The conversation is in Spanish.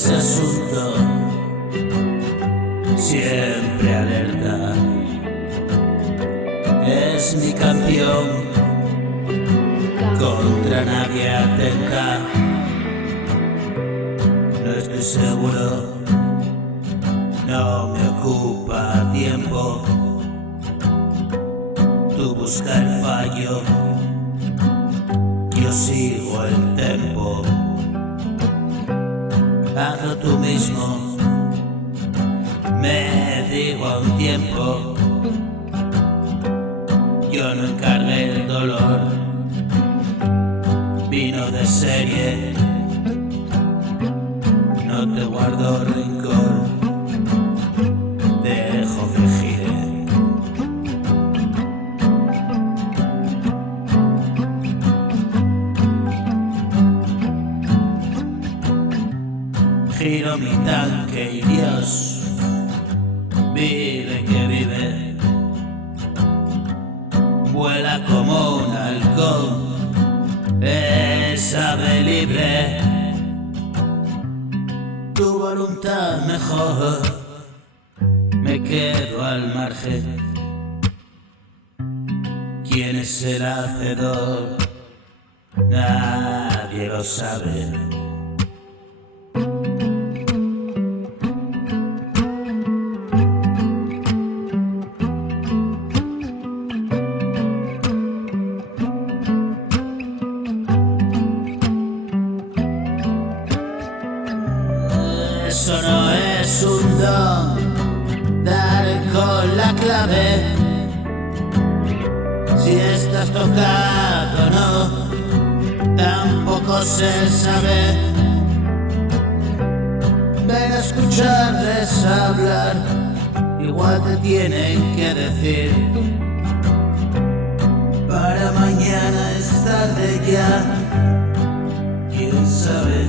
ese asunto, siempre alerta. Es mi campeón, contra nadie atenta. No estoy seguro, no me ocupa tiempo. Tú busca el fallo, yo sigo el tempo. Hazlo tú mismo, me digo a un tiempo. Yo no encargué el dolor, vino de serie. No te guardo rencor, dejo que gire. Giro mi tanque y Dios vive que vive. Vuela como un halcón, es ave libre. Tu voluntad mejor, me quedo al margen. ¿Quién es el hacedor? Nadie lo sabe. Eso no es un don, dar con la clave. Si estás tocado o no, tampoco se sabe. Ven a escucharles hablar, igual te tienen que decir. Para mañana es tarde ya, quién sabe.